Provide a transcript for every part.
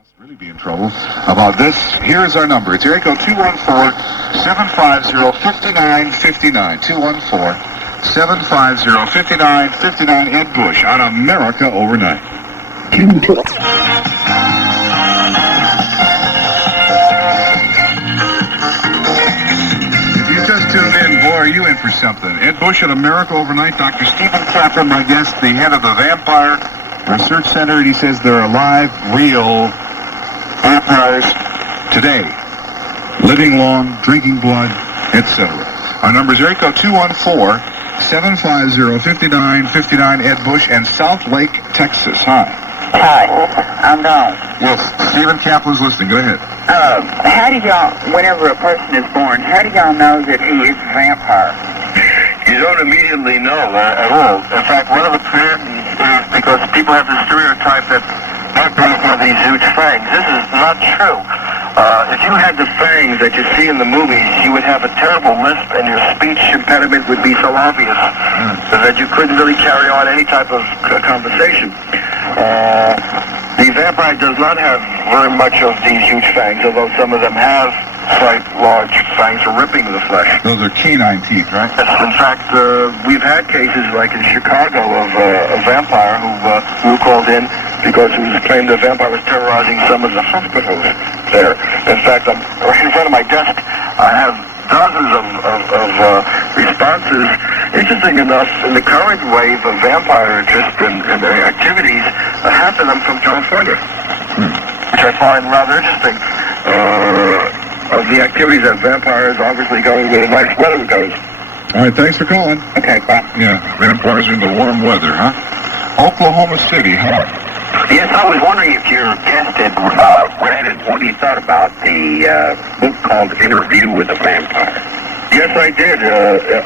Must really be in trouble about this. Here's our number. It's area code 214-750-5959. 214-750-5959. Ed Bush on America Overnight. If you just tuned in, boy, are you in for something. Ed Bush on America Overnight. Dr. Stephen Kaplan, my guest, the head of the Vampire Research Center, and he says they're alive, real vampires today, living long, drinking blood, etc. Our number is area code 214-750-5959. Ed Bush and South Lake, Texas. Hi. Hi, I'm Don. Yes, Stephen Kaplan's listening. Go ahead. How do y'all, whenever a person is born, how do y'all know that he is a vampire? You don't immediately know at all. In fact, one of the reasons is because people have the stereotype that vampires have these huge fangs. This is not true. If you had the fangs that you see in the movies, you would have a terrible lisp, and your speech impediment would be so obvious that you couldn't really carry on any type of conversation. The vampire does not have very much of these huge fangs, although some of them have slight large fangs for ripping the flesh. Those are canine teeth, right? In fact, we've had cases like in Chicago of a vampire who called in because it was claimed the vampire was terrorizing some of the hospitals there. In fact, right in front of my desk, I have dozens of responses. Interesting enough, in the current wave of vampire interest and activities, half of them from California, which I find rather interesting. Of the activities that vampires obviously going where the nice weather goes. All right, thanks for calling. Okay, bye. Yeah, vampires are in the warm weather, huh? Oklahoma City, huh? Yes, I was wondering if your guest had read it, what he thought about the book called Interview with a Vampire. Yes, I did.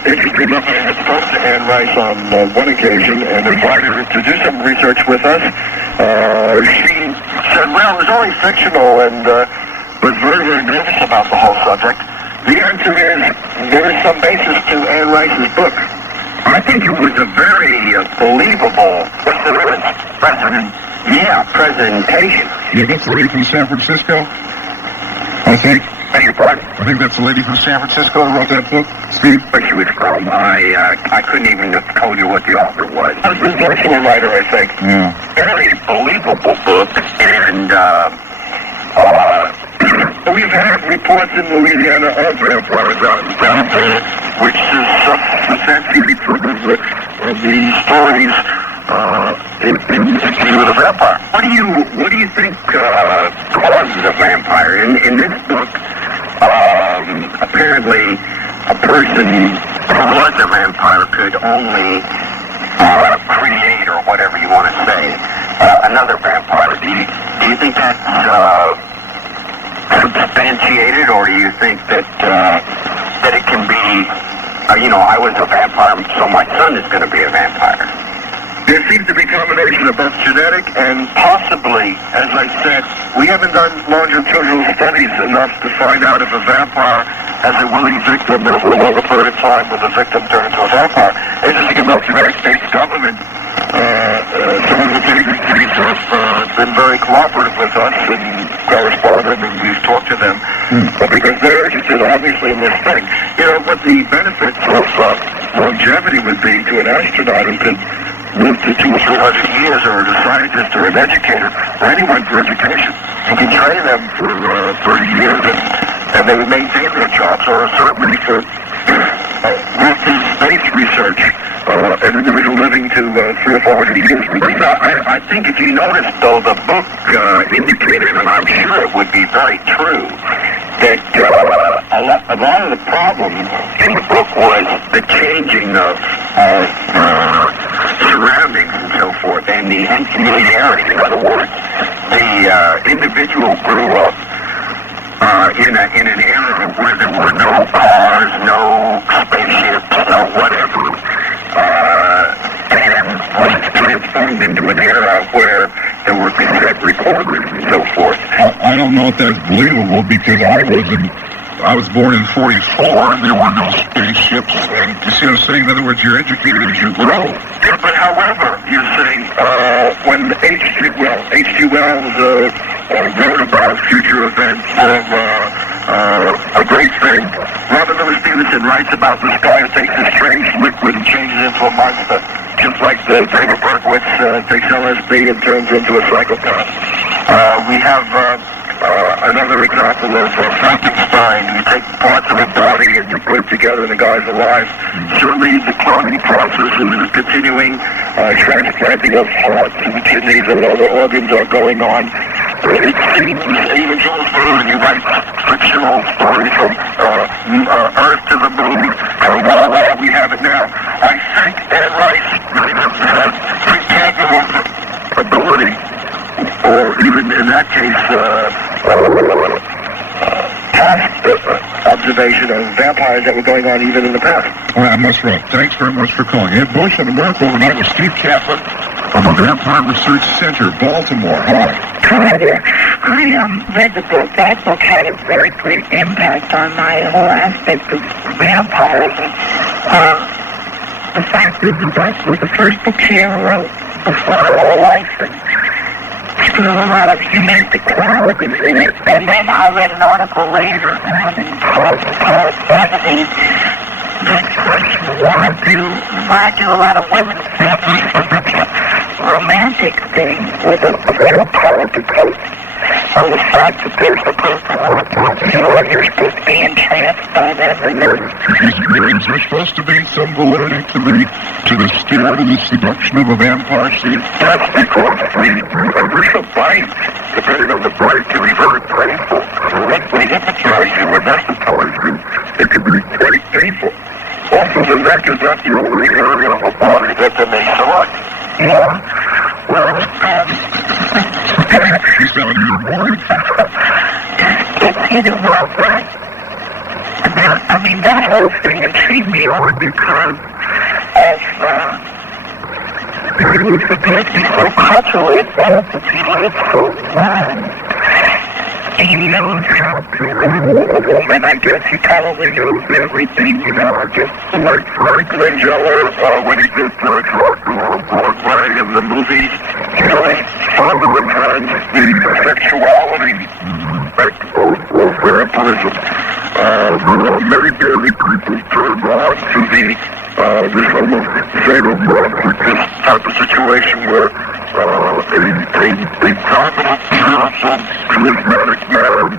Interesting enough, I had spoken to Anne Rice on one occasion and invited her to do some research with us. She said, well, it was only fictional and was very, very nervous about the whole subject. The answer is there is some basis to Anne Rice's book. I think it was a very believable presentation. Yeah, that's the lady from San Francisco, I think. Beg your pardon? I think that's the lady from San Francisco who wrote that book, Steve. Where she was from, I couldn't even have told you what the author was. I was a resourceful writer, I think. Yeah. Very believable book, and we've had reports in Louisiana of vampires out there, which is substantially true of the stories in with a vampire. What do you think causes a vampire? In this book, apparently a person who was a vampire could only create, or whatever you want to say, another vampire. Do you think that's substantiated, or do you think that it can be, I was a vampire, so my son is going to be a vampire? There seems to be a combination of both genetic and possibly, as I said, we haven't done longitudinal studies enough to find out if a vampire has a willing victim over a longer period of time when the victim turns into a vampire. Interesting enough, the United States government, some of the agencies have been very cooperative with us and corresponded, and we've talked to them because they're interested, obviously, in this thing. What the benefits of longevity would be to an astronaut who could live to 200 or 300 years, or a scientist or an educator, or anyone for education. You can train them for 30 years, and they would maintain their jobs, or certainly for space research, an individual living to 300 or 400 years. I think if you notice, though, the book indicated, and I'm sure it would be very true, that a lot of the problem in the book was the changing of surroundings and so forth, and the unfamiliarity. In other words, the individual grew up in an era where there were no cars, no spaceships, no whatever, and was transformed into an era where there were cassette recorders and so forth. I don't know if that's believable, because I was born in 44, and there were no spaceships, and you see what I'm saying? In other words, you're educated as you grow. Yeah, but however, you're saying, when H.G. Wells wrote about future events of a great thing. Robert Louis Stevenson writes about this guy who takes a strange liquid and changes it into a monster, just like David Berkowitz takes LSD and turns into a psychopath. We have another example of Frankenstein. You take parts of a body and you put it together and the guy's alive. Certainly the cloning process is continuing. Transplanting of hearts and kidneys and other organs are going on. It seems even Jules Verne, you write fictional stories from Earth to the moon. We have it now. I think Anne Rice has spectacular ability, or even in that case, past observation of vampires that were going on even in the past. Well, I must run. Thanks very much for calling. Ed Bush on America Overnight with Steve Kaplan of the Vampire Research Center, Baltimore. Hi. Hi there. I read the book. That book had a very great impact on my whole aspect of vampires. The fact that the book was the first book she ever wrote before her whole life. There's a lot of humanistic qualities in it. And then I read an article later on in Paris magazine that wanted to do a lot of women's romantic thing with a vampire because of the fact that they're supposed to want to, you're supposed to be entranced by them. Is there supposed to be some validity to the spirit of the seduction of a vampire scene? That's because the initial bite, depending on the bite, can be very painful. Once they hypnotize you, anesthetize you, it can be quite painful. Also, the neck is not the only area of the body that they may select. Yeah. Well, She's telling you more. it's either well, right? I mean, that whole thing intrigued me only because of, it was supposed to be so culturally advanced that he lived so long. And he knows how to live a woman. I guess he probably knows everything, just like Frank Langella, when he did George Rockville on Broadway in the movies, some of them had the sexuality of vampirism. Many people turned on to this almost fatal this type of situation where a dominant, beautiful, charismatic man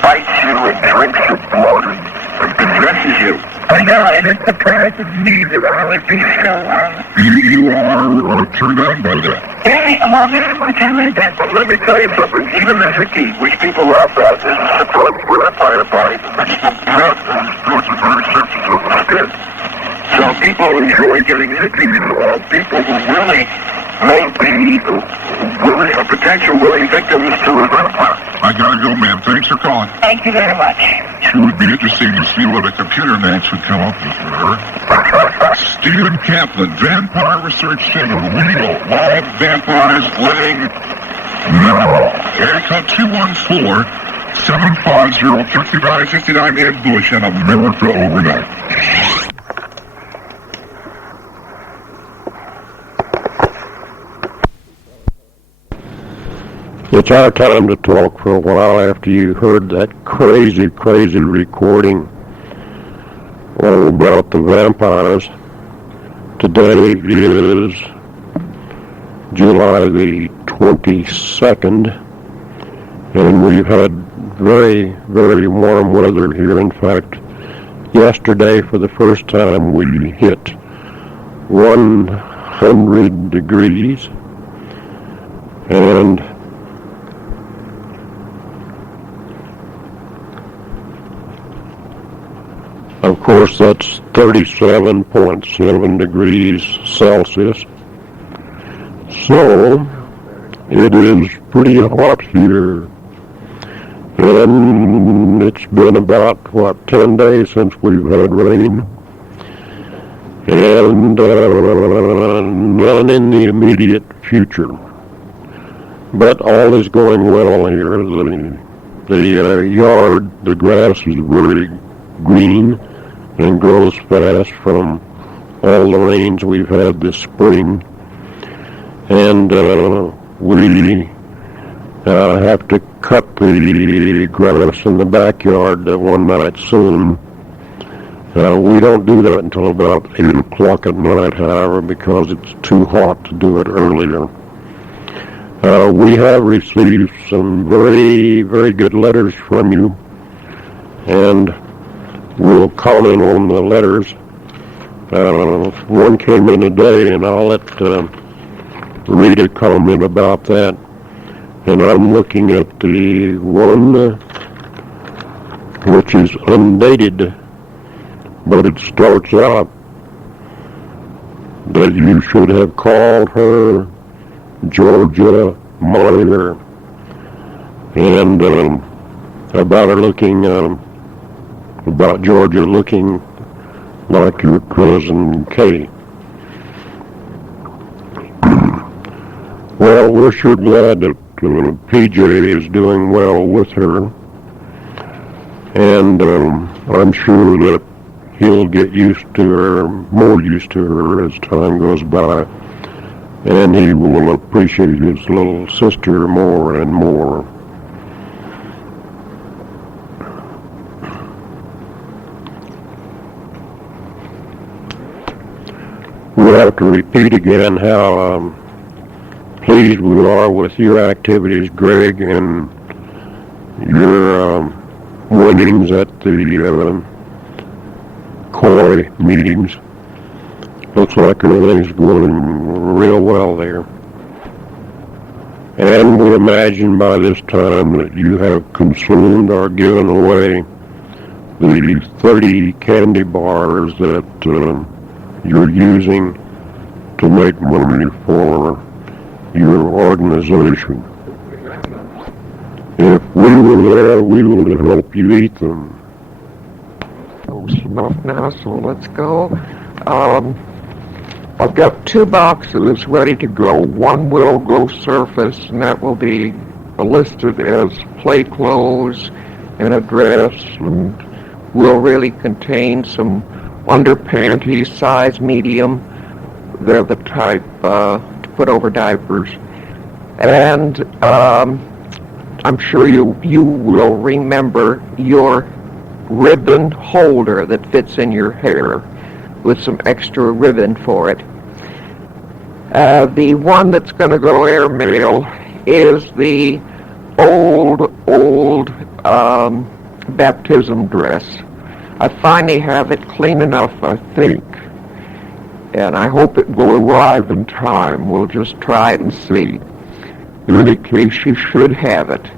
bites you and drinks your blood and possesses you. I know, and it surprises me that I would be so, You are turned on by that. yeah, well, very much I read that. But let me tell you something, even the hickey, which people laugh at, is a vampire bite, which is the blood and towards the very surface of the skin. So people enjoy getting hickey, people who really may be potential willing victims to a vampire. I gotta go, ma'am. Thanks for calling. Thank you very much. It would be interesting to see what a computer match would come up with for her. Stephen Kaplan, Vampire Research Center, real live vampires living now. Area code 214-750-5569. Ed Bush on America Overnight. It's our time to talk for a while after you heard that crazy recording all about the vampires. Today is July the 22nd, and we've had very warm weather here. In fact, yesterday for the first time we hit 100 degrees, and of course, that's 37.7 degrees Celsius. So, it is pretty hot here. And it's been about, 10 days since we've had rain. And none in the immediate future. But all is going well here. The yard, the grass is really green and grows fast from all the rains we've had this spring. And we have to cut the grass in the backyard one night soon. We don't do that until about 8 o'clock at night, however, because it's too hot to do it earlier. We have received some very, very good letters from you, and we'll comment on the letters. One came in today, and I'll let Rita comment about that. And I'm looking at the one which is undated, but it starts out that you should have called her Georgia Meyer, and about her looking, about Georgia looking like your cousin Kay. Well, we're sure glad that PJ is doing well with her, and I'm sure that he'll get used to her, more used to her as time goes by, and he will appreciate his little sister more and more. We'll have to repeat again how pleased we are with your activities, Greg, and your winnings at the COI meetings. Looks like everything's going real well there. And we imagine by this time that you have consumed or given away the 30 candy bars that you're using to make money for your organization. If we were there, we would help you eat them. Close enough now, so let's go. I've got 2 boxes ready to go. One will go surface, and that will be listed as play clothes and a dress, and will really contain some underpanties, size medium. They're the type to put over diapers. And I'm sure you will remember your ribbon holder that fits in your hair with some extra ribbon for it. The one that's going to go airmail is the old baptism dress. I finally have it clean enough, I think, and I hope it will arrive in time. We'll just try it and see. In any case, you should have it.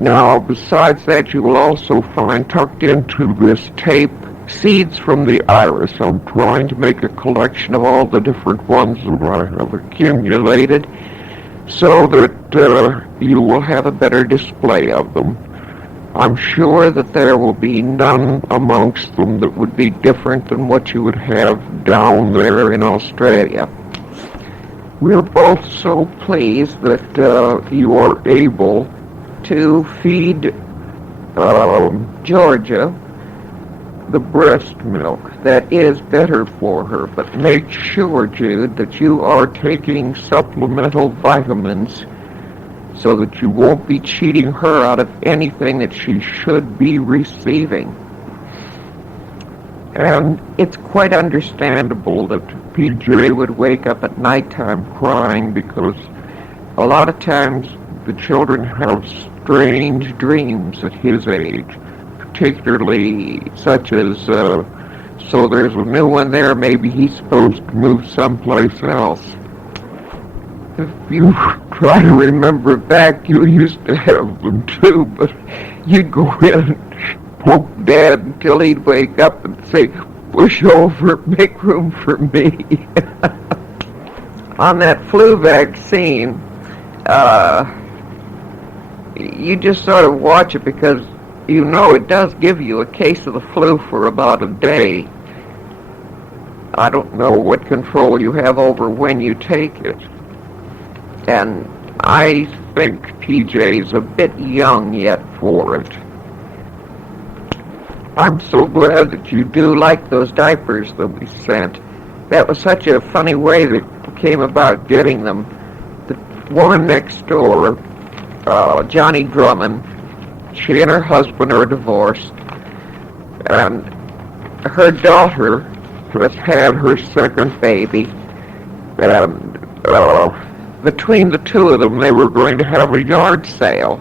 Now, besides that, you will also find tucked into this tape seeds from the iris. I'm trying to make a collection of all the different ones that I have accumulated so that you will have a better display of them. I'm sure that there will be none amongst them that would be different than what you would have down there in Australia. We're both so pleased that you are able to feed Georgia the breast milk. That is better for her, but make sure, Jude, that you are taking supplemental vitamins so that you won't be cheating her out of anything that she should be receiving. And it's quite understandable that PJ would wake up at nighttime crying, because a lot of times the children have strange dreams at his age, particularly such as, so there's a new one there, maybe he's supposed to move someplace else. If you try to remember back, you used to have them too, but you'd go in and poke Dad until he'd wake up and say, "Push over, make room for me." On that flu vaccine, you just sort of watch it, because you know it does give you a case of the flu for about a day. I don't know what control you have over when you take it. And I think PJ's a bit young yet for it. I'm so glad that you do like those diapers that we sent. That was such a funny way that came about getting them. The woman next door, Johnny Drummond, she and her husband are divorced, and her daughter has had her second baby, and between the two of them, they were going to have a yard sale,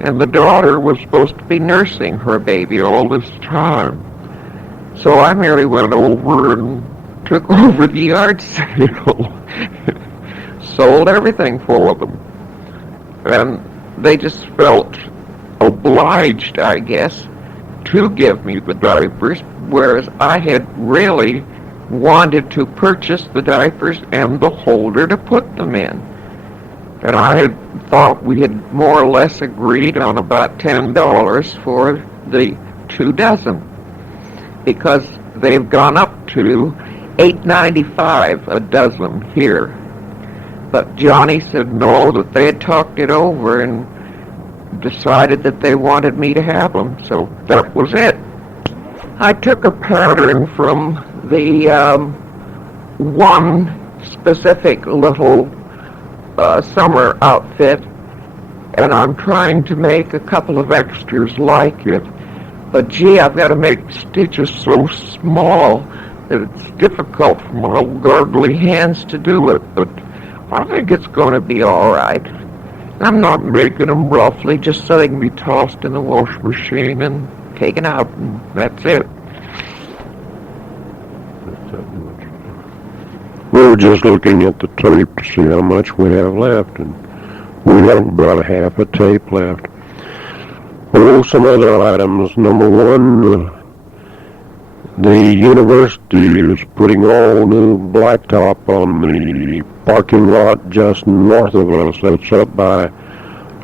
and the daughter was supposed to be nursing her baby all this time. So I merely went over and took over the yard sale, sold everything for them, and they just felt obliged, I guess, to give me the diapers, whereas I had really wanted to purchase the diapers and the holder to put them in. And I had thought we had more or less agreed on about $10 for the 2 dozen, because they've gone up to $8.95 a dozen here. But Johnny said no, that they had talked it over and decided that they wanted me to have them, so that was it. I took a pattern from the one specific little summer outfit, and I'm trying to make a couple of extras like it. But gee, I've got to make stitches so small that it's difficult for my gargly hands to do it, but I think it's going to be all right. I'm not making them roughly, just so they can be tossed in the wash machine and taken out, and that's it. We were just looking at the tape to see how much we have left, and we have about half a tape left. Oh, some other items. Number one, the university is putting all new blacktop on the parking lot just north of us. That's up by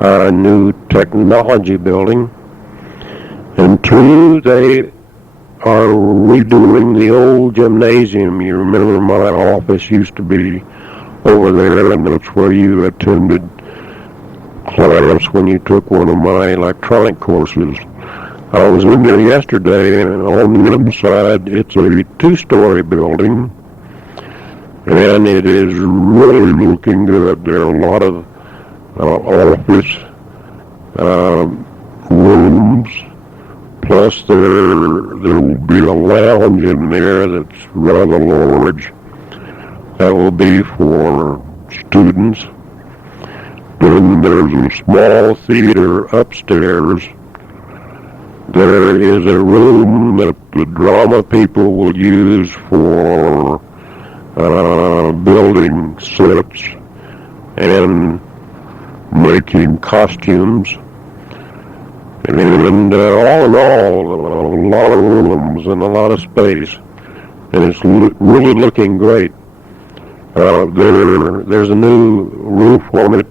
our new technology building. And two, they are redoing the old gymnasium. You remember my office used to be over there, and that's where you attended class when you took one of my electronic courses. I was in there yesterday, and on the inside, it's a 2-story building, and it is really looking good. There are a lot of office rooms, plus there will be a lounge in there that's rather large. That will be for students. Then there's a small theater upstairs. There is a room that the drama people will use for building sets and making costumes. And all in all, a lot of rooms and a lot of space. And it's really looking great. There's a new roof on it,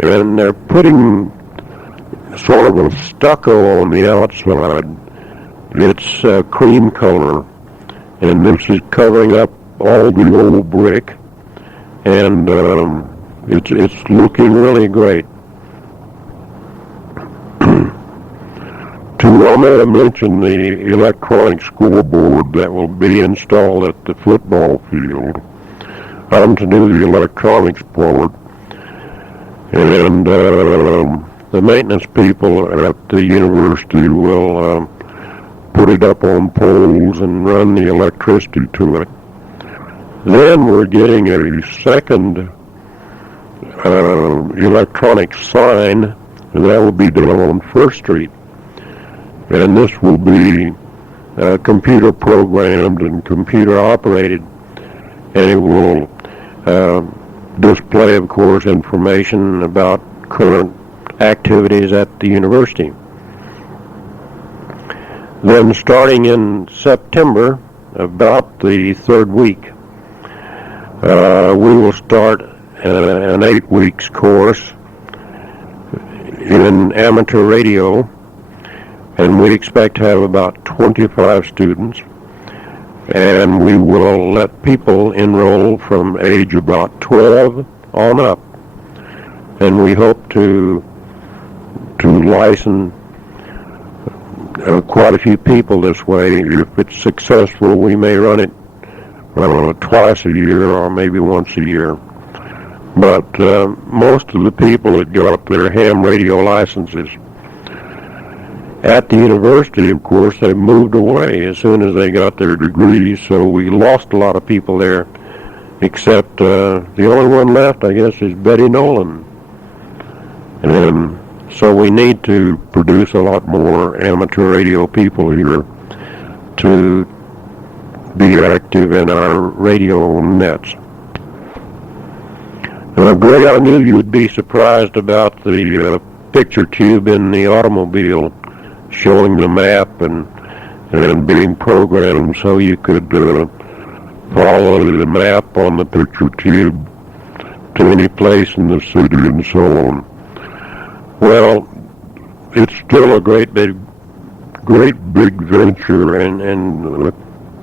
and they're putting sort of a stucco on the outside. It's cream color, and this is covering up all the old brick, and it's looking really great. I may have mentioned the electronic scoreboard that will be installed at the football field. I'm to do the electronics part, and the maintenance people at the university will put it up on poles and run the electricity to it. Then we're getting a second electronic sign, and that will be done on First Street. And this will be computer programmed and computer operated, and it will display, of course, information about current activities at the university. Then starting in September, about the third week, we will start an 8 weeks course in amateur radio, and we expect to have about 25 students, and we will let people enroll from age about 12 on up, and we hope to license quite a few people this way. If it's successful, we may run it twice a year or maybe once a year. But most of the people that got their ham radio licenses at the university, of course, they moved away as soon as they got their degrees, so we lost a lot of people there, except the only one left, I guess, is Betty Nolan. And so we need to produce a lot more amateur radio people here to be active in our radio nets. Greg, I knew you would be surprised about the picture tube in the automobile showing the map and being programmed so you could follow the map on the picture tube to any place in the city and so on. Well, it's still a great big venture and a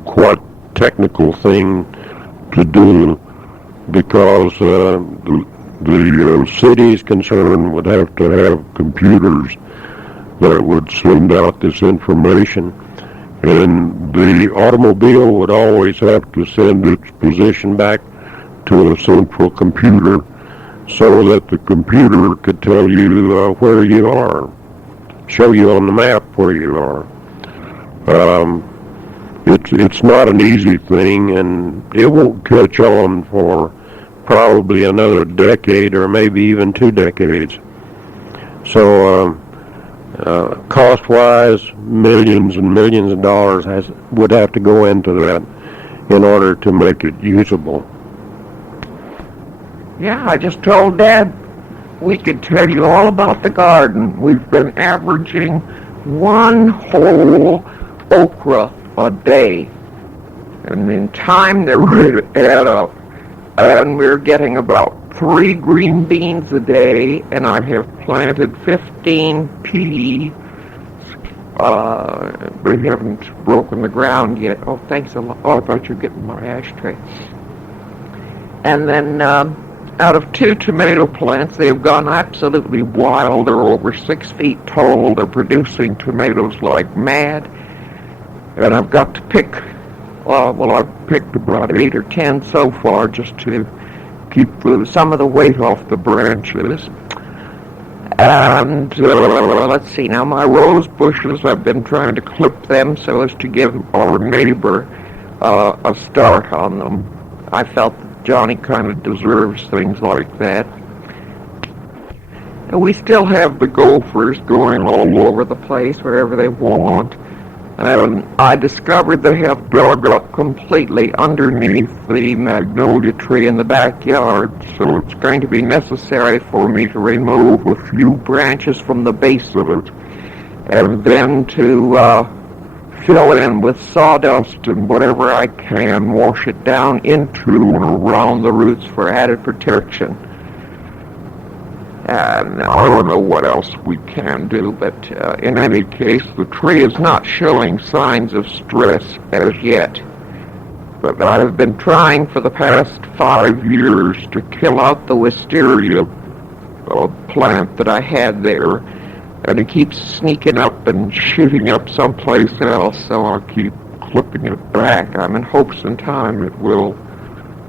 quite technical thing to do, because the cities concerned would have to have computers that would send out this information, and the automobile would always have to send its position back to a central computer so that the computer could tell you where you are, show you on the map where you are. It's not an easy thing, and it won't catch on for probably another decade or maybe even 2 decades. So cost-wise, millions and millions of dollars would have to go into that in order to make it usable. Yeah, I just told Dad we could tell you all about the garden. We've been averaging 1 whole okra a day. And in time they would add up. And we're getting about 3 green beans a day, and I have planted 15 peas. We haven't broken the ground yet. Oh, thanks a lot. Oh, I thought you were getting my ashtray. And then out of 2 tomato plants, they've gone absolutely wild. They're over 6 feet tall. They're producing tomatoes like mad. And I've got to pick, I've picked about 8 or 10 so far just to keep some of the weight off the branches. And let's see, now my rose bushes, I've been trying to clip them so as to give our neighbor a start on them. I felt that Johnny kind of deserves things like that. And we still have the gophers going all over the place wherever they want. And I discovered they have dug up completely underneath the magnolia tree in the backyard, so it's going to be necessary for me to remove a few branches from the base of it, and then to fill in with sawdust and whatever I can, wash it down into and around the roots for added protection. And I don't know what else we can do, but in any case, the tree is not showing signs of stress as yet. But I have been trying for the past 5 years to kill out the wisteria plant that I had there, and it keeps sneaking up and shooting up someplace else, so I'll keep clipping it back. I'm in hopes in time it will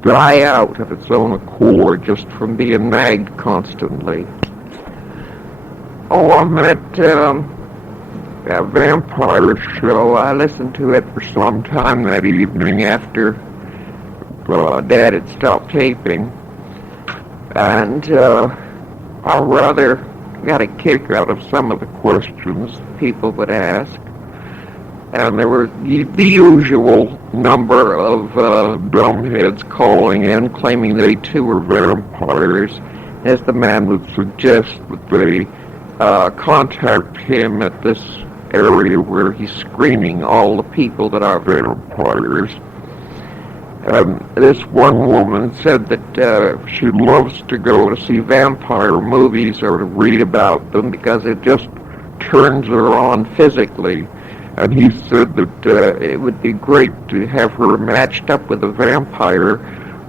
die out of its own accord just from being nagged constantly. Oh, I'm at a vampire show. I listened to it for some time that evening after Dad had stopped taping. And I rather got a kick out of some of the questions people would ask. And there were the usual number of drumheads calling in, claiming they too were vampires, as the man would suggest that they contact him at this area where he's screening all the people that are vampires. This one woman said that she loves to go to see vampire movies or to read about them because it just turns her on physically. And he said that it would be great to have her matched up with a vampire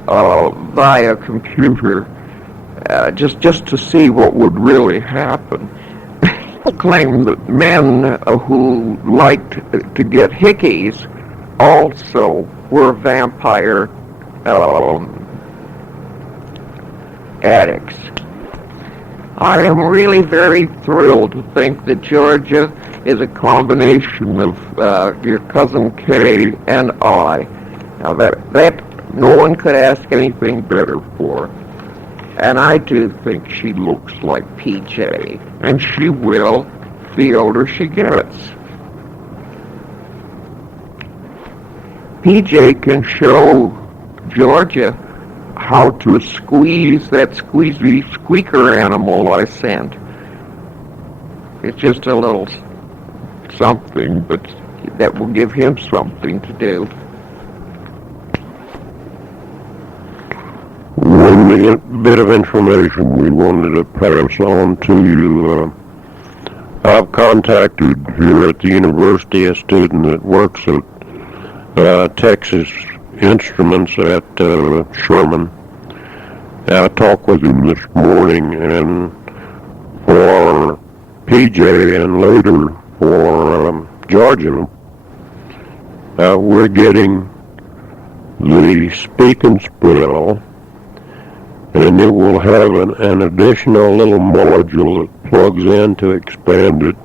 via computer, just to see what would really happen. He claimed that men who liked to get hickeys also were vampire addicts. I am really very thrilled to think that Georgia is a combination of your cousin Kay and I. Now that no one could ask anything better for. And I do think she looks like PJ, and she will the older she gets. PJ can show Georgia how to squeeze that squeezy squeaker animal I sent. It's just a little something, but that will give him something to do. One bit of information we wanted to pass on to you. I've contacted here at the university a student that works at Texas Instruments at Sherman. I talked with him this morning, and for PJ and later for Georgia, we're getting the Speak and Spell, and it will have an additional little module that plugs in to expand it.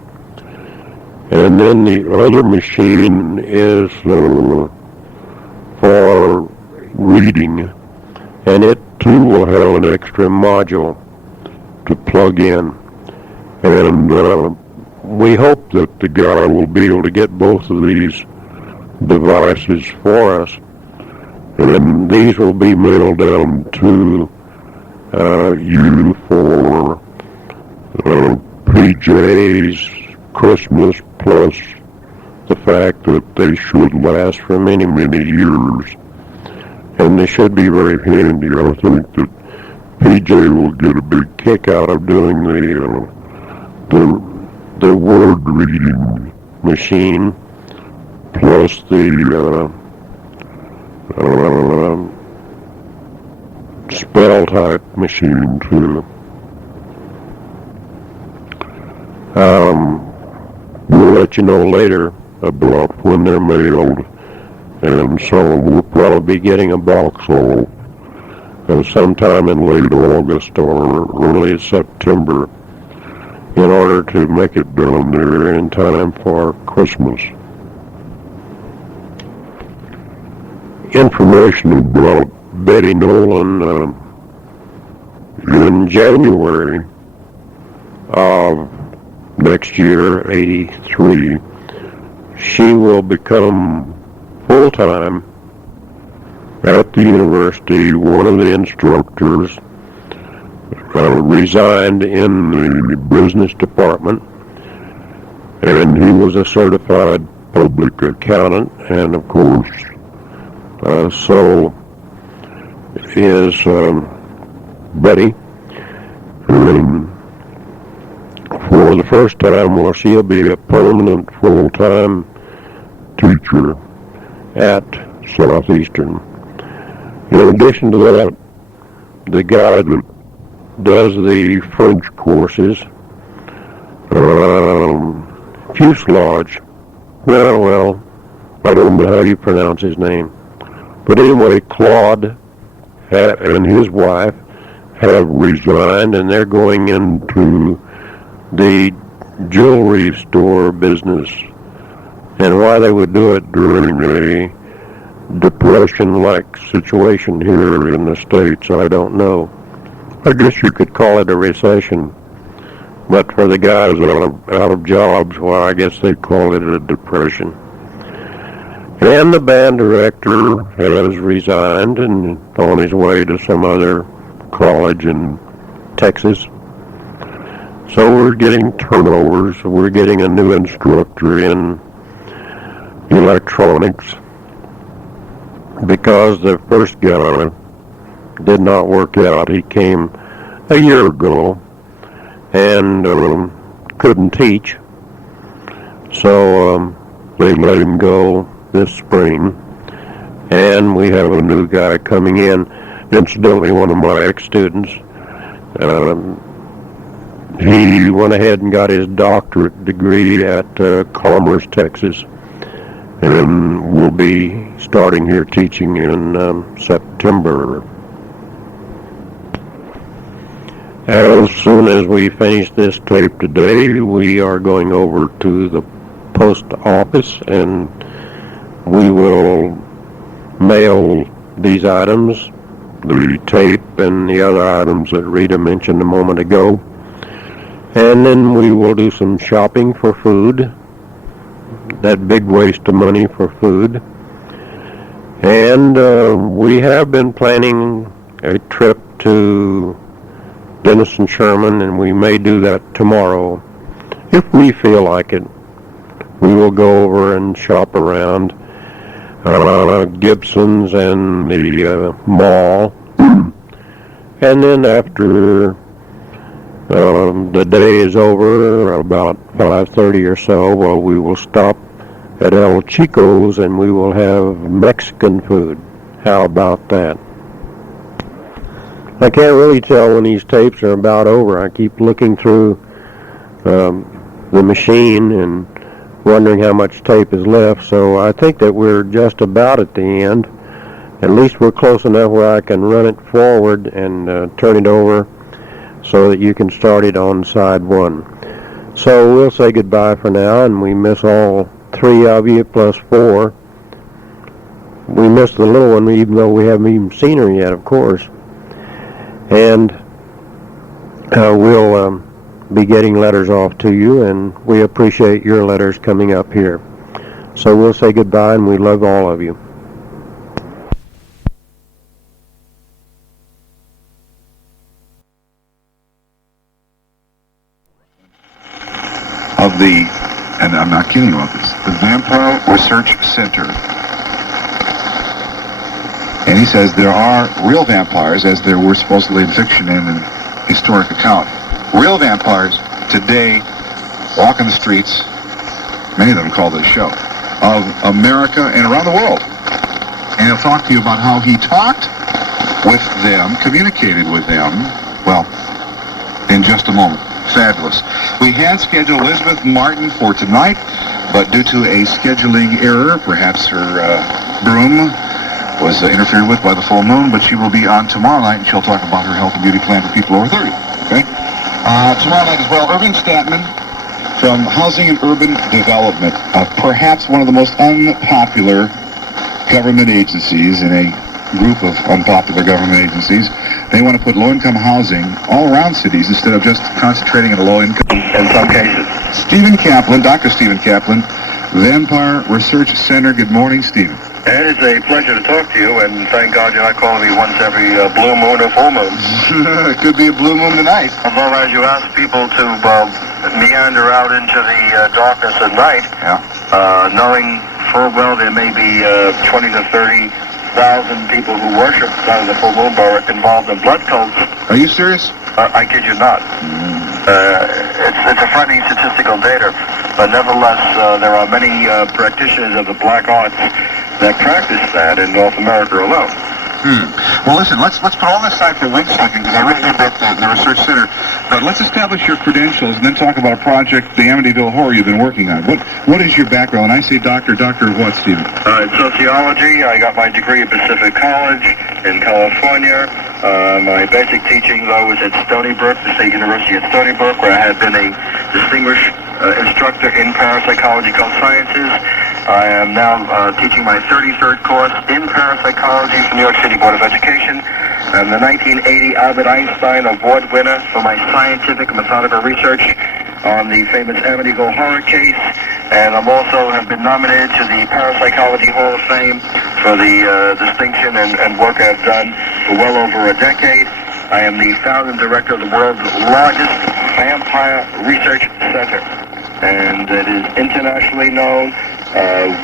And then the other machine is for reading, and it too will have an extra module to plug in. And we hope that the guy will be able to get both of these devices for us. And these will be mailed down to you for PJ's Christmas, plus the fact that they should last for many, many years. And they should be very handy. I think that PJ will get a big kick out of doing the word reading machine, plus the spell type machine too. We'll let you know later about when they're mailed, and so we'll probably be getting a box full sometime in late August or early September in order to make it down there in time for Christmas. Information about Betty Nolan in January of next year, 83, she will become full-time at the university. One of the instructors resigned in the business department, and he was a certified public accountant, and of course, so is Betty. For the first time, well, she'll be a permanent full-time teacher at Southeastern. In addition to that, the guy that does the French courses, Fuselage, well, I don't know how you pronounce his name. But anyway, Claude and his wife have resigned, and they're going into the jewelry store business. And why they would do it during a depression-like situation here in the States, I don't know. I guess you could call it a recession. But for the guys out of jobs, well, I guess they'd call it a depression. And the band director has resigned and on his way to some other college in Texas. So we're getting turnovers. We're getting a new instructor in electronics because the first guy did not work out. He came a year ago and couldn't teach. So they let him go this spring. And we have a new guy coming in. Incidentally, one of my ex-students. He went ahead and got his doctorate degree at Commerce, Texas, and will be starting here teaching in September. As soon as we finish this tape today, we are going over to the post office and we will mail these items, the tape and the other items that Rita mentioned a moment ago. And then we will do some shopping for food, that big waste of money for food. And we have been planning a trip to Denison Sherman, and we may do that tomorrow. If we feel like it, we will go over and shop around Gibson's and the mall. And then after the day is over, about 5:30 or so, well, we will stop at El Chico's and we will have Mexican food. How about that? I can't really tell when these tapes are about over. I keep looking through the machine and wondering how much tape is left, so I think that we're just about at the end. At least we're close enough where I can run it forward and turn it over so that you can start it on side one. So we'll say goodbye for now, and we miss all three of you plus four. We miss the little one even though we haven't even seen her yet, of course. And we'll be getting letters off to you, and we appreciate your letters coming up here. So we'll say goodbye, and we love all of you. Of the, and I'm not kidding about this, the Vampire Research Center. And he says there are real vampires, as there were supposedly in fiction and in historic account. Real vampires today walk in the streets, many of them call this show, of America and around the world. And he'll talk to you about how he talked with them, communicated with them, well, in just a moment. Fabulous. We had scheduled Elizabeth Martin for tonight, but due to a scheduling error, perhaps her broom was interfered with by the full moon, but she will be on tomorrow night, and she'll talk about her health and beauty plan for people over 30. Okay? Tomorrow night as well, Irving Statman from Housing and Urban Development, perhaps one of the most unpopular government agencies in a group of unpopular government agencies. They want to put low-income housing all around cities instead of just concentrating on a low-income. In some cases. Stephen Kaplan, Dr. Stephen Kaplan, Vampire Research Center. Good morning, Stephen. Ed, it's a pleasure to talk to you, and thank God you're not calling me once every blue moon or full moon. It could be a blue moon tonight. Although, as you ask people to meander out into the darkness at night, knowing full well there may be 20 to 30,000 people who worship the full moon are involved in blood cults. Are you serious? I kid you not. It's a frightening statistical data, but nevertheless, there are many practitioners of the black arts that practice that in North America alone. Well, listen, let's put all this aside for one second, because I really did that in the research center. But let's establish your credentials and then talk about a project, the Amityville Horror, you've been working on. What is your background? When I say doctor of what, Stephen? In sociology, I got my degree at Pacific College in California. My basic teaching, though, was at Stony Brook, the State University at Stony Brook, where I had been a distinguished instructor in parapsychology called Sciences. I am now teaching my 33rd course in parapsychology from New York City Board of Education. I'm the 1980 Albert Einstein Award winner for my scientific methodical research on the famous Amityville horror case, and I'm also have been nominated to the Parapsychology Hall of Fame for the distinction and work I've done for well over a decade. I am the founder and director of the world's largest vampire research center, and it is internationally known.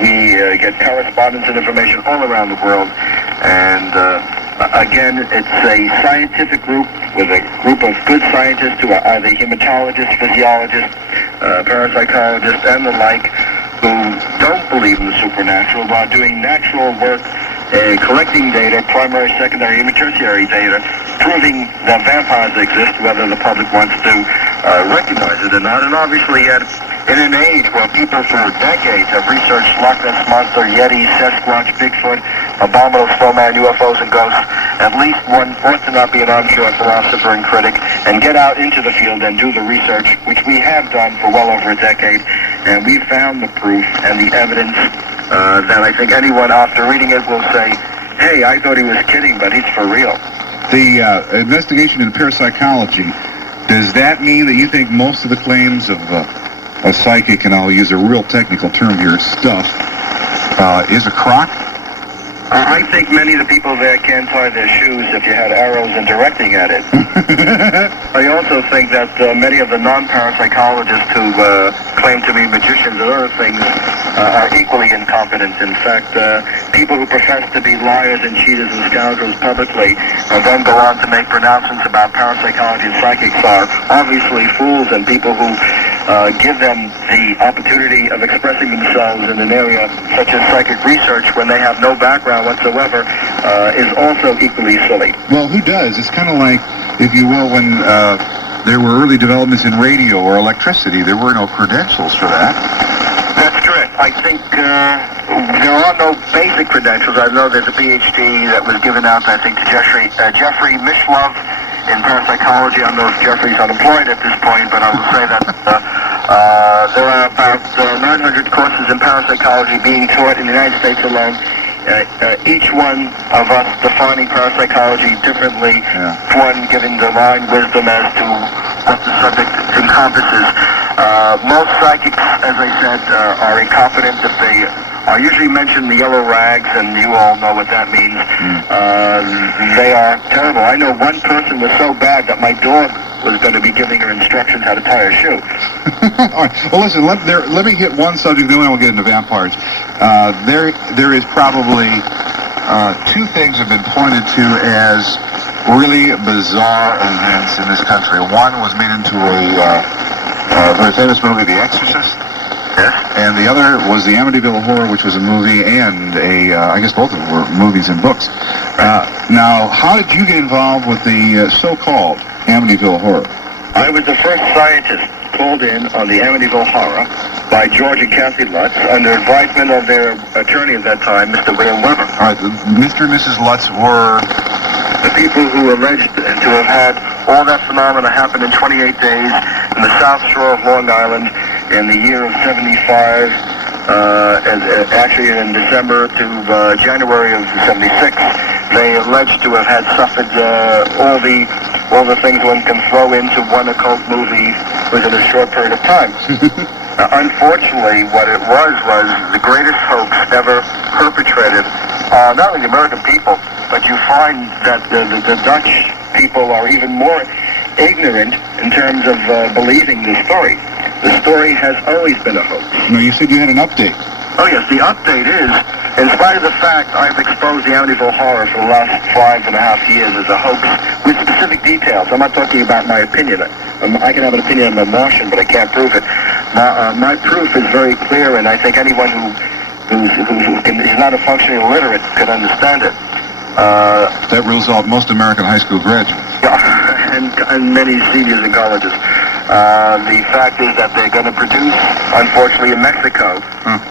We get correspondence and information all around the world, and again, it's a scientific group with a group of good scientists who are either hematologists, physiologists, parapsychologists, and the like, who don't believe in the supernatural, but are doing natural work, collecting data, primary, secondary, and tertiary data, proving that vampires exist, whether the public wants to recognize it or not. And obviously, in an age where people for decades have researched Loch Ness Monster, Yeti, Sasquatch, Bigfoot, abominable snowman, UFOs, and ghosts, at least one ought to not be an armchair philosopher and critic and get out into the field and do the research, which we have done for well over a decade, and we found the proof and the evidence that I think anyone after reading it will say, hey, I thought he was kidding, but he's for real. The investigation in parapsychology, does that mean that you think most of the claims of a psychic, and I'll use a real technical term here, stuff, is a crock? I think many of the people there can't tie their shoes if you had arrows and directing at it. I also think that many of the non-parapsychologists who claim to be magicians and other things are equally incompetent. In fact, people who profess to be liars and cheaters and scoundrels publicly and then go on to make pronouncements about parapsychology and psychics are obviously fools, and people who give them the opportunity of expressing themselves in an area such as psychic research when they have no background whatsoever is also equally silly. Well, who does? It's kind of like, if you will, when there were early developments in radio or electricity, there were no credentials for that. That's correct. I think there are no basic credentials. I know there's a PhD that was given out, I think, to Jeffrey Mishlove in parapsychology. I don't know if Jeffrey's unemployed at this point, but I will say that there are about 900 courses in parapsychology being taught in the United States alone. Each one of us defining parapsychology differently, one giving divine wisdom as to what the subject encompasses. Most psychics, as I said, are incompetent. If they are usually mentioned the yellow rags, and you all know what that means. They are terrible. I know one person was so bad that my dog was going to be giving her instructions how to tie her shoe. All right. Well, listen, let me hit one subject, then we'll get into vampires. There is probably two things have been pointed to as really bizarre events in this country. One was made into a very famous movie, The Exorcist. Yes? And the other was the Amityville Horror, which was a movie and I guess both of them were movies and books. Now, how did you get involved with the so-called Amityville Horror? I was the first scientist called in on the Amityville Horror by George and Kathy Lutz under advisement of their attorney at that time, Mr. William Weber. All right, Mr. and Mrs. Lutz were The people who alleged to have had all that phenomena happen in 28 days in the South Shore of Long Island in the year of 75, actually in December to January of 76. They alleged to have had suffered all the things one can throw into one occult movie within a short period of time. Unfortunately, what it was the greatest hoax ever perpetrated on not only the American people, but you find that the Dutch people are even more ignorant in terms of believing the story. The story has always been a hoax. No, you said you had an update. Oh yes, the update is, in spite of the fact I've exposed the Amityville Horror for the last 5.5 years as a hoax with specific details. I'm not talking about my opinion. I can have an opinion on the Martian, but I can't prove it. My proof is very clear, and I think anyone who is not a functioning illiterate could understand it. That rules out most American high school graduates. Yeah, and many seniors in colleges. The fact is that they're going to produce, unfortunately, in Mexico,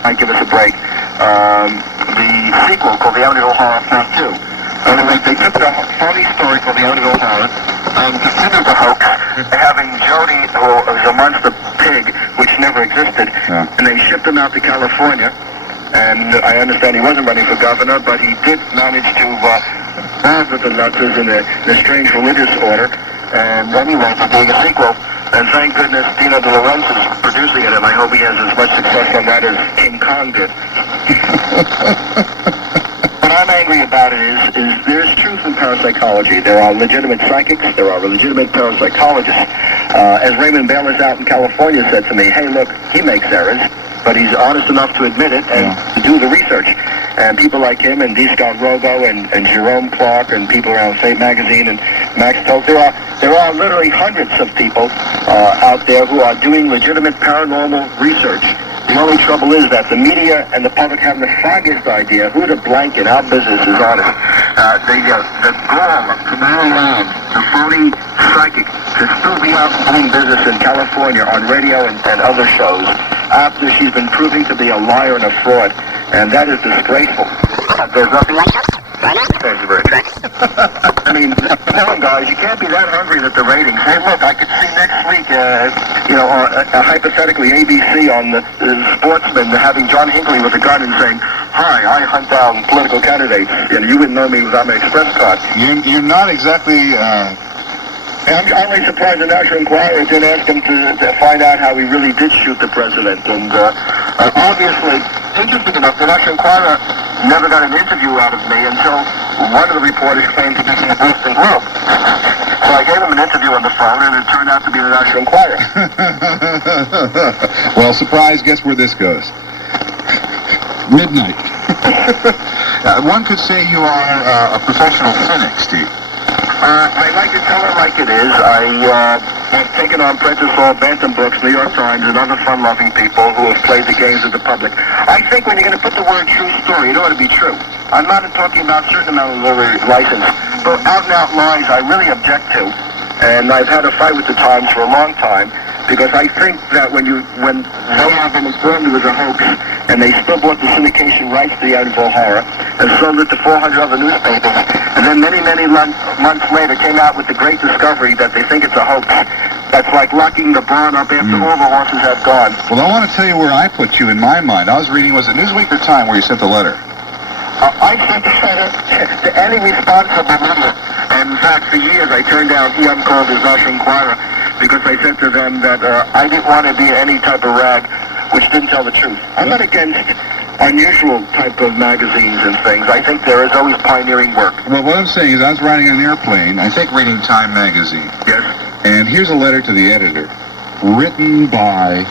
might give us a break, the sequel called The Amityville Horror Part 2. In other words, they took the phony story called The Amityville Horror and continued the hoax, having Jody, who was a monster pig, which never existed, and they shipped him out to California. And I understand he wasn't running for governor, but he did manage to bond with the Nazis in a strange religious order. And anyway, they're doing a sequel. And thank goodness Dino De Laurentiis is producing it, and I hope he has as much success on that as King Kong did. What I'm angry about it is there is truth in parapsychology. There are legitimate psychics. There are legitimate parapsychologists. As Raymond Bayless out in California said to me, hey, look, he makes errors, but he's honest enough to admit it and to do the research. And people like him and D. Scott Rogo and Jerome Clark and people around Fate Magazine and Max Toth, there are literally hundreds of people out there who are doing legitimate paranormal research. The only trouble is that the media and the public have the foggiest idea who to blank in our business is honest. The gall to go around the phony psychic to still be out doing business in California on radio and other shows after she's been proving to be a liar and a fraud. And that is disgraceful. There's nothing like it. Thank you very much. I mean, come on, guys, you can't be that hungry that the ratings. Hey, look, I could see next week, hypothetically, ABC on the Sportsman having John Hinckley with a gun and saying, "Hi, I hunt down political candidates, and you wouldn't know me without my express card." You're not exactly. I'm only surprised the National Enquirer didn't ask him to find out how he really did shoot the president. And obviously, interesting enough, the National Enquirer never got an interview out of me until one of the reporters claimed to be in the Boston Globe. So I gave him an interview on the phone, and it turned out to be the National Enquirer. Well, surprise, guess where this goes? Midnight. One could say you are a professional cynic, Steve. I like to tell it like it is. I've taken on Prentice Hall, Bantam Books, New York Times, and other fun-loving people who have played the games of the public. I think when you're going to put the word true story, it ought to be true. I'm not talking about certain amount of literary license, but out-and-out lies I really object to. And I've had a fight with the Times for a long time, because I think that when they have been informed it was a hoax, and they still bought the syndication rights to the Amityville Horror, and sold it to 400 other newspapers, and then many months later came out with the great discovery that they think it's a hoax. That's like locking the barn up after all the horses have gone. Well, I want to tell you where I put you in my mind. I was reading, was it Newsweek or Time where you sent the letter? I sent a letter to any responsible media. And in fact, for years I turned down EM called as National Enquirer because I said to them that I didn't want to be any type of rag which didn't tell the truth. I'm not against unusual type of magazines and things. I think there is always pioneering work. Well, what I'm saying is I was riding on an airplane, I think reading Time magazine. Yes. And here's a letter to the editor, written by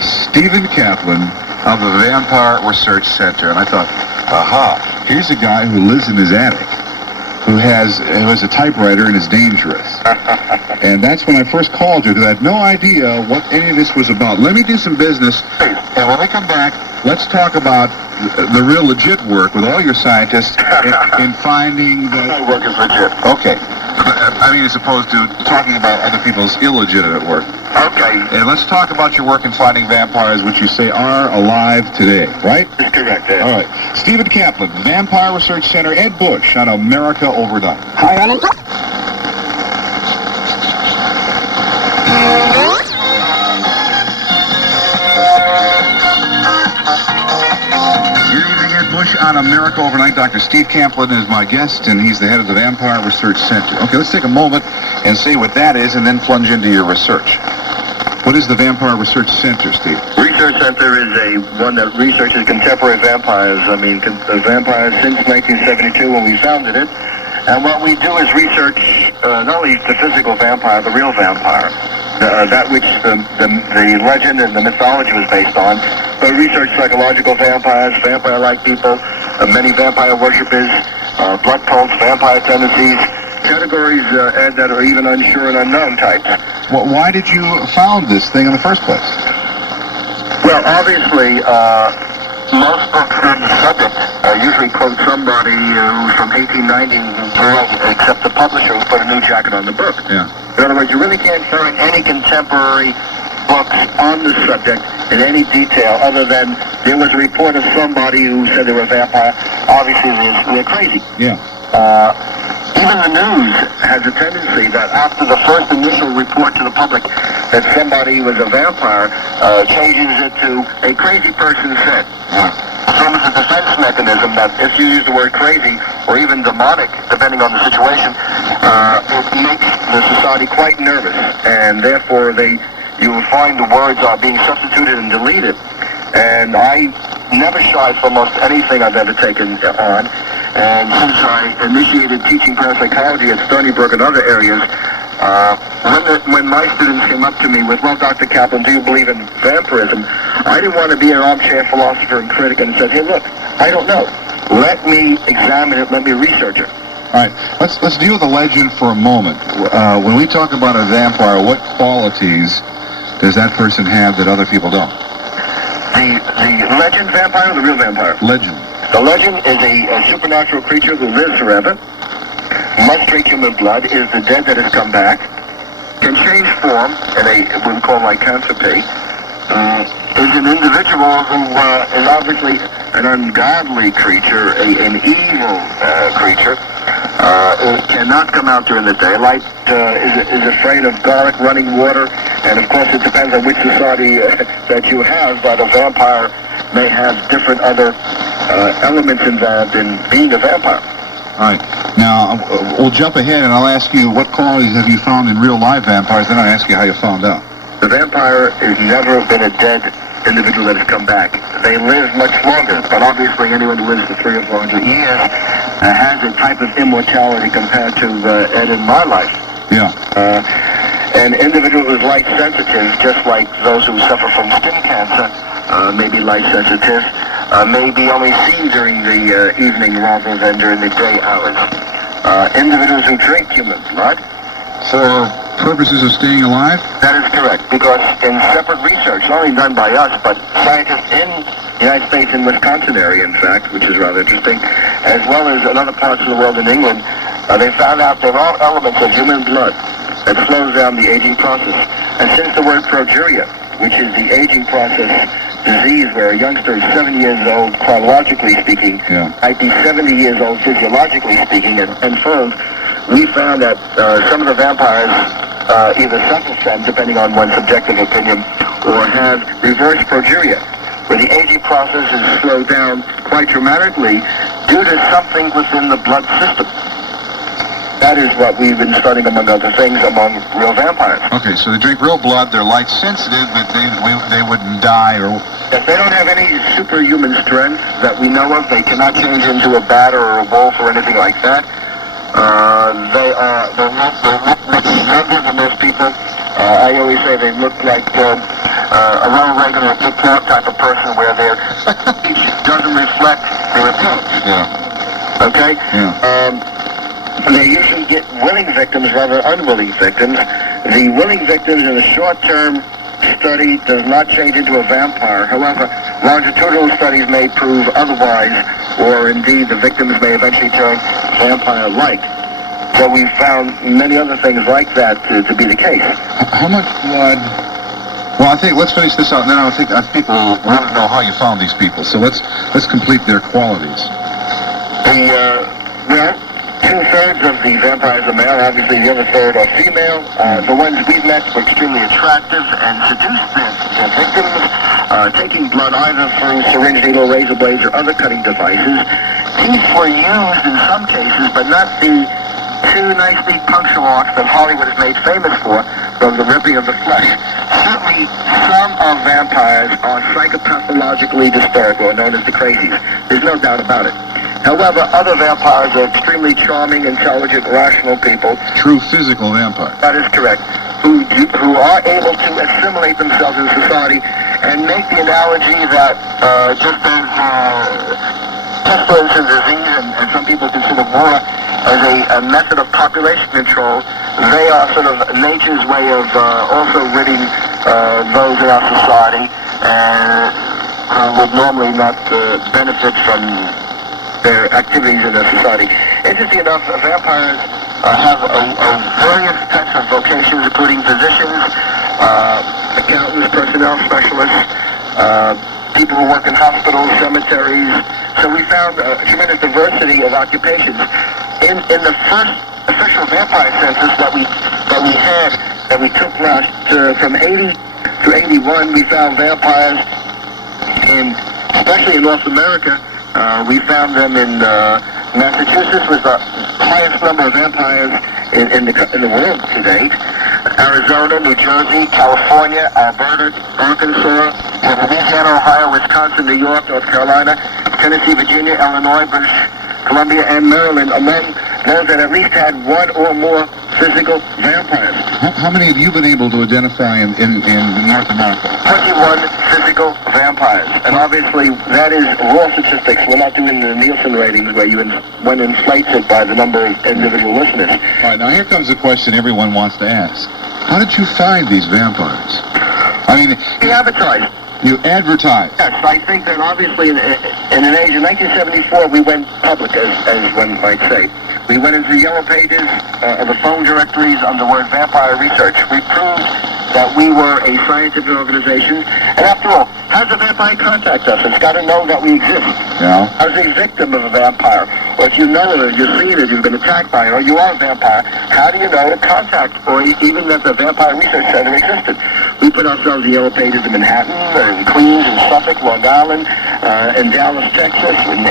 Stephen Kaplan of the Vampire Research Center. And I thought, aha, here's a guy who lives in his attic, who has a typewriter and is dangerous. And that's when I first called you, because I had no idea what any of this was about. Let me do some business, and when I come back, let's talk about the real legit work with all your scientists in finding the... My work is legit. Okay. I mean, as opposed to talking about other people's illegitimate work. Okay. And let's talk about your work in finding vampires, which you say are alive today, right? That's correct, Ed. All right. Stephen Kaplan, Vampire Research Center, Ed Bush on America Overdone. Hi, Alan. Good evening, Ed Bush on America Overnight. Dr. Steve Kaplan is my guest, and he's the head of the Vampire Research Center. Okay, let's take a moment and say what that is, and then plunge into your research. What is the Vampire Research Center, Steve? Research Center is one that researches contemporary vampires. I mean, vampires since 1972 when we founded it. And what we do is research not only the physical vampire, the real vampire, that which the legend and the mythology was based on, but research psychological vampires, vampire-like people, many vampire worshippers, blood cults, vampire tendencies, categories that are even unsure and unknown types. Well, why did you found this thing in the first place? Well, obviously, most books on the subject usually quote somebody who's from 1890, except the publisher who put a new jacket on the book. Yeah. In other words, you really can't find any contemporary books on the subject in any detail other than there was a report of somebody who said they were a vampire. Obviously, they're crazy. Yeah. Even the news has a tendency that after the first initial report to the public that somebody was a vampire, changes it to a crazy person said. So it's a defense mechanism that if you use the word crazy or even demonic, depending on the situation, it makes the society quite nervous, and therefore you will find the words are being substituted and deleted. And I never shy from almost anything I've ever taken on. And since I initiated teaching parapsychology at Stony Brook and other areas, when my students came up to me with, well, Dr. Kaplan, do you believe in vampirism? I didn't want to be an armchair philosopher and critic and said, hey, look, I don't know. Let me examine it. Let me research it. All right, let's deal with the legend for a moment. When we talk about a vampire, what qualities does that person have that other people don't? The legend vampire or the real vampire? Legend. The legend is a supernatural creature who lives forever, must drink human blood, is the dead that has come back, can change form in what we call lycanthropy, is an individual who is obviously an ungodly creature, an evil creature, cannot come out during the daylight, is afraid of garlic, running water, and of course it depends on which society that you have, but a vampire may have different other elements involved in being a vampire. All right. Now, we'll jump ahead and I'll ask you what qualities have you found in real live vampires, then I'll ask you how you found out. The vampire has never been a dead individual that has come back. They live much longer, but obviously anyone who lives for 300 or 400 years has a type of immortality compared to Ed in my life. Yeah. An individual who's light sensitive, just like those who suffer from skin cancer, may be light sensitive, may be only seen during the evening rather than during the day hours. Individuals who drink human blood. For purposes of staying alive? That is correct, because in separate research, not only done by us, but scientists in the United States and Wisconsin area, in fact, which is rather interesting, as well as in other parts of the world in England, they found out there are elements of human blood that slows down the aging process. And since the word progeria, which is the aging process disease where a youngster is 7 years old, chronologically speaking, might be 70 years old, physiologically speaking, and so we found that some of the vampires either suffer from, depending on one's subjective opinion, or have reverse progeria, where the aging process is slowed down quite dramatically due to something within the blood system. That is what we've been studying, among other things, among real vampires. Okay, so they drink real blood, they're light sensitive, but they wouldn't die or... If they don't have any superhuman strength that we know of, they cannot change into a bat or a wolf or anything like that. They're not younger than most people. I always say they look like a Ronald Reagan or a Dick Clark type of person where their age doesn't reflect their appearance. Yeah. Okay? Yeah. They usually get willing victims rather than unwilling victims. The willing victims in a short-term study does not change into a vampire. However, longitudinal studies may prove otherwise, or indeed the victims may eventually turn vampire-like. So we've found many other things like that to be the case. How much blood... Well, I think let's finish this out, and then I think people want to know how you found these people. So let's complete their qualities. Well, 2/3 of the vampires are male. Obviously, the other third are female. The ones we've met were extremely attractive and seduced their victims, taking blood either through syringe needle, razor blades, or other cutting devices. Teeth were used in some cases, but not the two nice big puncture marks that Hollywood is made famous for the ripping of the flesh. Certainly, some of vampires are psychopathologically disturbed, or known as the crazies. There's no doubt about it. However, other vampires are extremely charming, intelligent, rational people. True physical vampires. That is correct. Who are able to assimilate themselves in society and make the analogy that just as pestilence and disease and some people consider war as a method of population control, they are sort of nature's way of also ridding those in our society and who would normally not benefit from their activities in the society. Interesting enough, vampires have various types of vocations, including physicians, accountants, personnel specialists, people who work in hospitals, cemeteries. So we found a tremendous diversity of occupations. In the first official vampire census that we took last from 80 to 81, we found vampires especially in North America. We found them in Massachusetts was the highest number of vampires in the world to date. Arizona, New Jersey, California, Alberta, Arkansas, Louisiana, Ohio, Wisconsin, New York, North Carolina, Tennessee, Virginia, Illinois, British Columbia, and Maryland among those that at least had one or more physical vampires. How many have you been able to identify in North America? 21 physical vampires. And obviously, that is raw statistics. We're not doing the Nielsen ratings where one inflates it by the number of individual listeners. All right, now here comes the question everyone wants to ask. How did you find these vampires? I mean... We advertised. You advertised? Yes, I think that obviously in an age of 1974, we went public, as one might say. We went into the yellow pages of the phone directories on the word vampire research. We proved that we were a scientific organization. And after all, How does a vampire contact us? It's got to know that we exist. Yeah. As a victim of a vampire, or if you know it, or you've seen it, you've been attacked by it, or you are a vampire, how do you know to contact, or even that the Vampire Research Center existed? We put ourselves in Yellow Pages in Manhattan, in Queens, in Suffolk, Long Island, in Dallas, Texas, in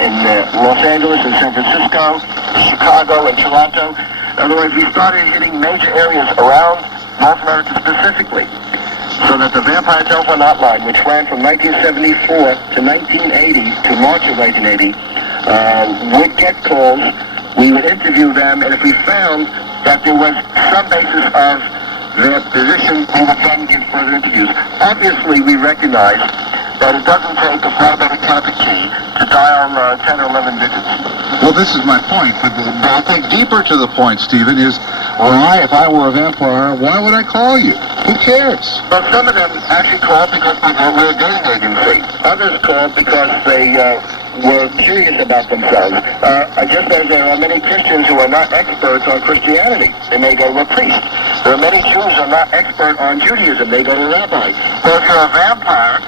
Los Angeles, in San Francisco, Chicago, and Toronto. In other words, we started hitting major areas around North America specifically, so that the Vampire Telephone Hotline, which ran from 1974 to 1980, to March of 1980, would get calls. We would interview them, and if we found that there was some basis of their position, we would then give further interviews. Obviously, we recognize that it doesn't take a paramedic traffic key to dial 10 or 11 digits. Well, this is my point, but I think deeper to the point, Stephen, is why, if I were a vampire, why would I call you? Who cares? But some of them actually called because we're a dating agency. Others called because they were curious about themselves. Just as there are many Christians who are not experts on Christianity, they may go to a priest. There are many Jews who are not expert on Judaism, they go to a rabbi. So if you're a vampire,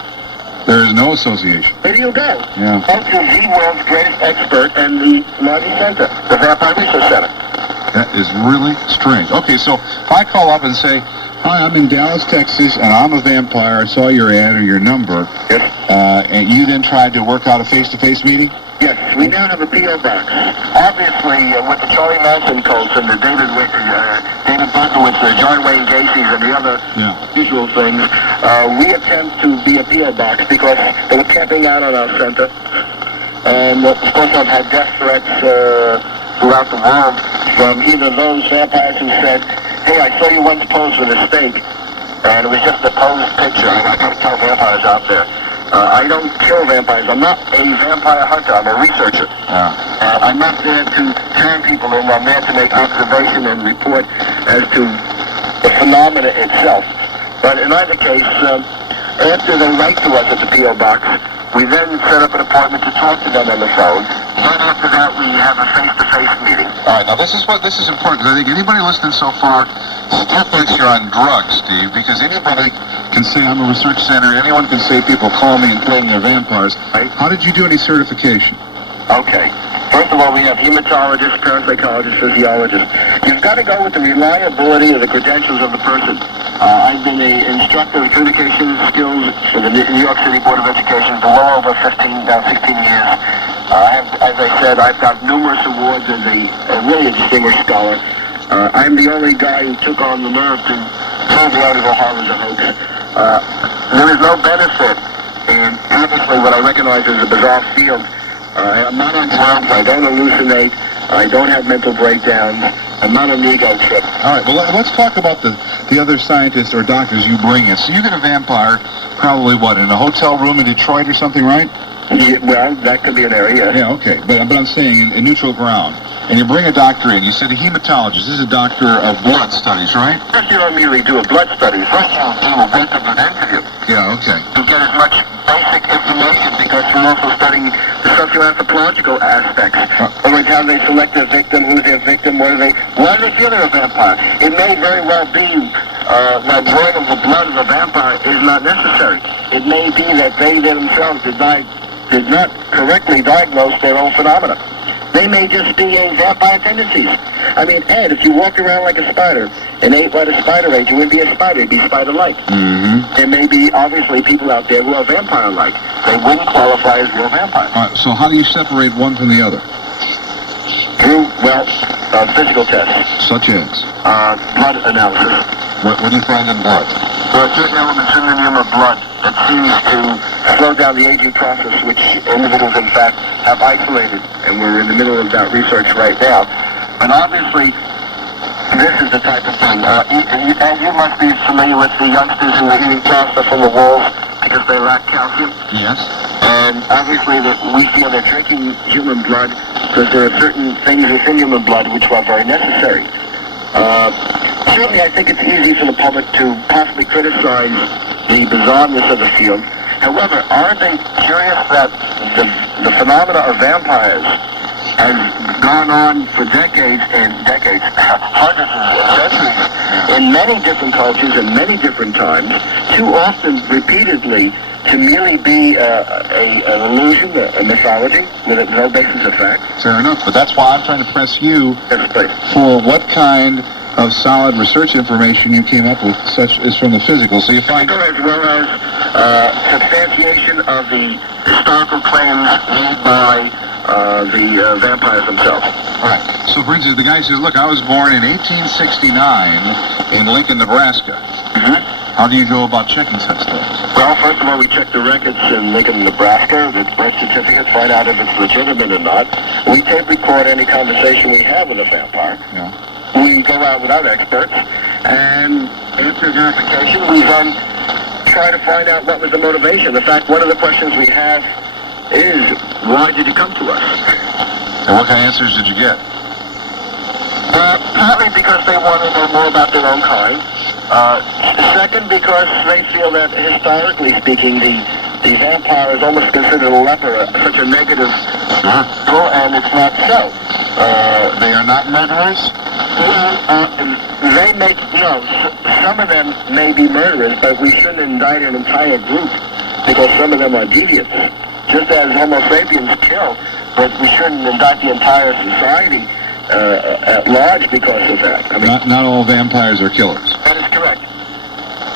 There is no association. where do you go? Yeah. Go to the world's greatest expert and the largest center, the Vampire Research Center. That is really strange. Okay, so if I call up and say, hi, I'm in Dallas, Texas, and I'm a vampire. I saw your ad or your number. Yes. And you then tried to work out a face-to-face meeting? Yes, we now have a P.O. box. Obviously, with the Charlie Manson cults and the David Berkowitz, the John Wayne Gacy's, and the other usual things, we attempt to be a P.O. box because they were camping out on our center. And, of course, I've had death threats throughout the world from either those vampires who said, hey, I saw you once pose with a steak, and it was just a posed picture. I got to tell vampires out there. I don't kill vampires. I'm not a vampire hunter. I'm a researcher. I'm not there to turn people in. I'm there to make observation and report as to the phenomena itself. But in either case, after they write to us at the P.O. Box, we then set up an appointment to talk to them on the phone. Then after that, we have a face-to-face meeting. All right, now this is important, because I think anybody listening so far still thinks you're on drugs, Steve, because anybody can say I'm a research center, anyone can say people call me and claim they're vampires. Right. How did you do any certification? Okay. First of all, we have hematologists, parapsychologists, physiologists. You've got to go with the reliability of the credentials of the person. I've been an instructor of communication skills for the New York City Board of Education for well over 16 years. As I said, I've got numerous awards as a really distinguished scholar. I'm the only guy who took on the nerve to prove the Amityville Horror is a hoax. There is no benefit in, obviously, what I recognize as a bizarre field. I'm not on drugs, I don't hallucinate, I don't have mental breakdowns, I'm not an ego trip. All right, well, let's talk about the other scientists or doctors you bring in. So you get a vampire, probably what, in a hotel room in Detroit or something, right? Yeah, well, that could be an area. Yeah, okay. But I'm saying in neutral ground. And you bring a doctor in. You said a hematologist. This is a doctor of blood studies, right? First, you don't immediately do a blood study. First, you do a victim interview. Yeah, okay. To get as much basic information, because we're also studying the socioanthropological aspects. In other words, how they select their victim, who's their victim, why do they feel they're a vampire. It may very well be that drawing of the blood of a vampire is not necessary. It may be that they themselves did not correctly diagnose their own phenomena. They may just be a vampire tendencies. I mean, Ed, if you walked around like a spider and ate what a spider ate, you wouldn't be a spider, you'd be spider-like. Mm-hmm. There may be, obviously, people out there who are vampire-like. They wouldn't qualify as real vampires. All right, so how do you separate one from the other? Through, physical tests, Such as? blood analysis. What do you find in blood? There are certain elements in the human blood that seems to slow down the aging process, which individuals, in fact, have isolated. And we're in the middle of that research right now. But obviously, this is the type of thing. And you must be familiar with the youngsters who are eating pasta from the walls because they lack calcium. Yes. And obviously that we feel they're drinking human blood because there are certain things within human blood which are very necessary. Certainly I think it's easy for the public to possibly criticize the bizarreness of the field. However, aren't they curious that the phenomena of vampires has gone on for decades and decades, hundreds of centuries, in many different cultures and many different times, too often, repeatedly, to merely be an illusion, a mythology, with no basis of fact. Fair enough, but that's why I'm trying to press you Yes, please. for what kind of solid research information you came up with, such as from the physical. So you find... As well as substantiation of the historical claims made by the vampires themselves. All right. So, for instance, the guy says, look, I was born in 1869 in Lincoln, Nebraska. How do you go about checking such things? Well, first of all, we check the records in Lincoln, Nebraska, the birth certificates, find out if it's legitimate or not. We tape record any conversation we have with a vampire. Yeah. We go out without experts, and after verification, we then try to find out what was the motivation. In fact, one of the questions we have is, why did he come to us? And what kind of answers did you get? Partly because they want to know more about their own kind. Second, because they feel that, historically speaking, the vampire is almost considered a leper, such a negative role, and it's not so. They are not murderers? They make, some of them may be murderers, but we shouldn't indict an entire group because some of them are deviants. Just as Homo sapiens kill, but we shouldn't indict the entire society at large because of that. I mean, Not all vampires are killers. that is correct.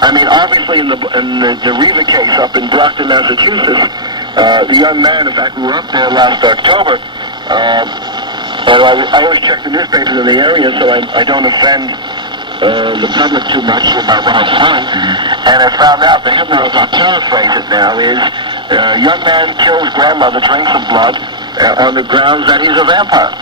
I mean, obviously, in the Riva case up in Brockton, Massachusetts, the young man, in fact, we were up there last October, and I always check the newspapers in the area so I don't offend the public too much about what I'm saying. And I found out the headline, I'll paraphrase it now, is young man kills grandmother, drinks of blood on the grounds that he's a vampire.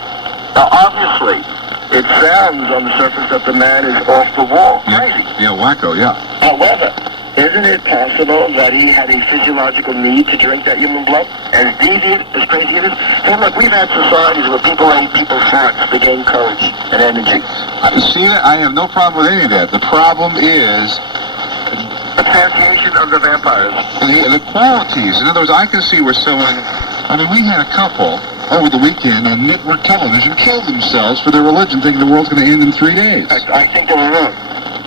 Now, obviously, it sounds on the surface that the man is off the wall, crazy. Yeah, wacko, yeah. However, isn't it possible that he had a physiological need to drink that human blood? As deviant, as crazy it is? Hey, look, we've had societies where people ate people's hearts to gain courage and energy. See, I have no problem with any of that. The problem is Association of the vampires. the qualities. In other words, I can see where someone... I mean, we had a couple over the weekend on network television killed themselves for their religion, thinking the world's going to end in 3 days. I think they were wrong.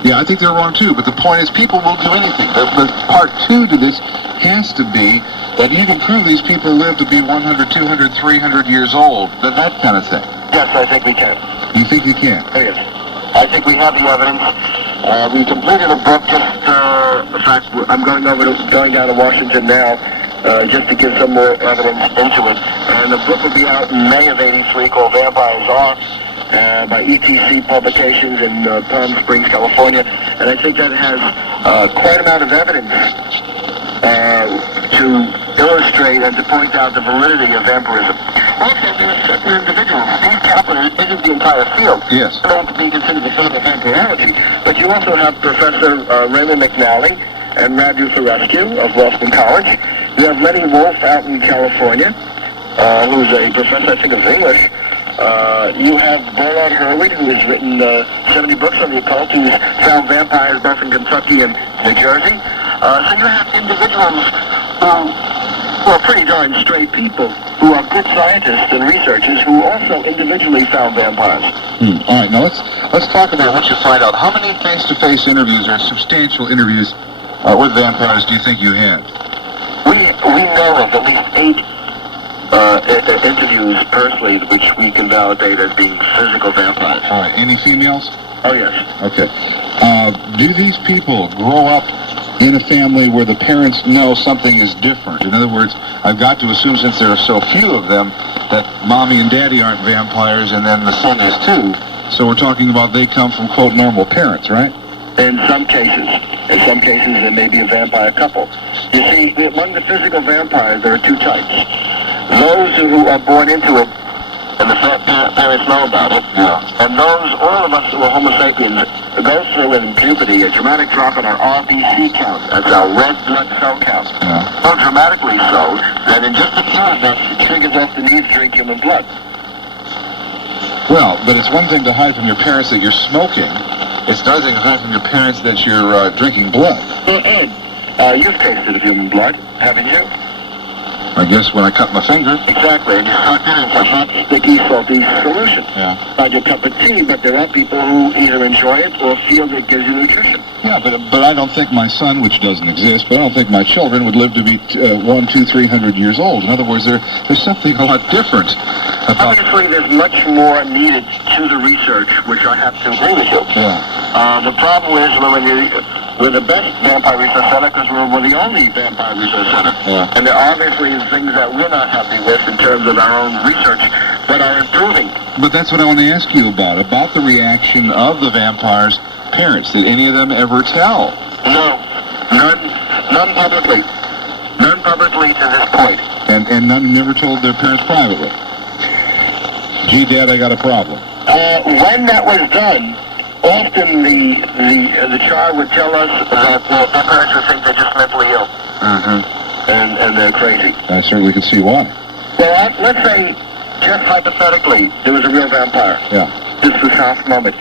Yeah, I think they're wrong too, but the point is people will do anything. The part two to this has to be that you can prove these people live to be 100, 200, 300 years old, that kind of thing. Yes, I think we can. You think you can? Oh, yes. I think we have the evidence. We completed a book just, in fact, I'm going down to Washington now, just to give some more evidence into it. And the book will be out in May of '83 called Vampires Are, by ETC Publications in Palm Springs, California. And I think that has quite amount of evidence to illustrate and to point out the validity of vampirism. Also, there are certain individuals. Steve Kaplan isn't the entire field. Yes. I don't be considered the field of vampirology, but you also have Professor Raymond McNally and Radu Thorescu of Boston College. You have Lenny Wolf out in California, who's a professor, I think, of English. You have Bernard Hurwitz, who has written 70 books on the occult, who's found vampires both in Kentucky and New Jersey. So you have individuals who are pretty darn straight people, who are good scientists and researchers, who also individually found vampires. All right, now let's talk about what you find out. How many face-to-face interviews or substantial interviews with vampires do you think you had? We know of at least 8 interviews personally, which we can validate as being physical vampires. All right, any females? Oh, yes. Okay. Do these people grow up in a family where the parents know something is different? In other words, I've got to assume, since there are so few of them, that mommy and daddy aren't vampires, and then the son is too. So we're talking about they come from, quote, normal parents, right? In some cases, there may be a vampire couple. You see, among the physical vampires, there are 2 types. Those who are born into it, and the parents know about it, and those, all of us who are Homo sapiens, go through in puberty a dramatic drop in our RBC count. That's our red blood cell count. So dramatically so that in just a few of us, it triggers off the need to drink human blood. Well, but it's one thing to hide from your parents that you're smoking. It's another thing to hide from your parents that you're drinking blood. Ed, you've tasted of human blood, haven't you? I guess when I cut my finger. Exactly, and you suck it, it's a hot, sticky, salty solution. Yeah. Not your cup of tea, but there are people who either enjoy it or feel that it gives you nutrition. Yeah, but I don't think my son, which doesn't exist, but I don't think my children would live to be 100, 200, 300 years old. In other words, there's something a lot different about. Obviously, there's much more needed to the research, which I have to agree with you. Yeah. The problem is we're the best vampire research center because we're the only vampire research center. Yeah. And there obviously is things that we're not happy with in terms of our own research, but are improving. But that's what I want to ask you about the reaction of the vampires' parents. Did any of them ever tell? No, none publicly. None publicly to this point. And none never told their parents privately? Gee, Dad, I got a problem. When that was done, often the child would tell us that their parents would think they're just mentally ill and they're crazy. I certainly can see why. Well, let's say, just hypothetically, there was a real vampire. Yeah. Just for half a moment.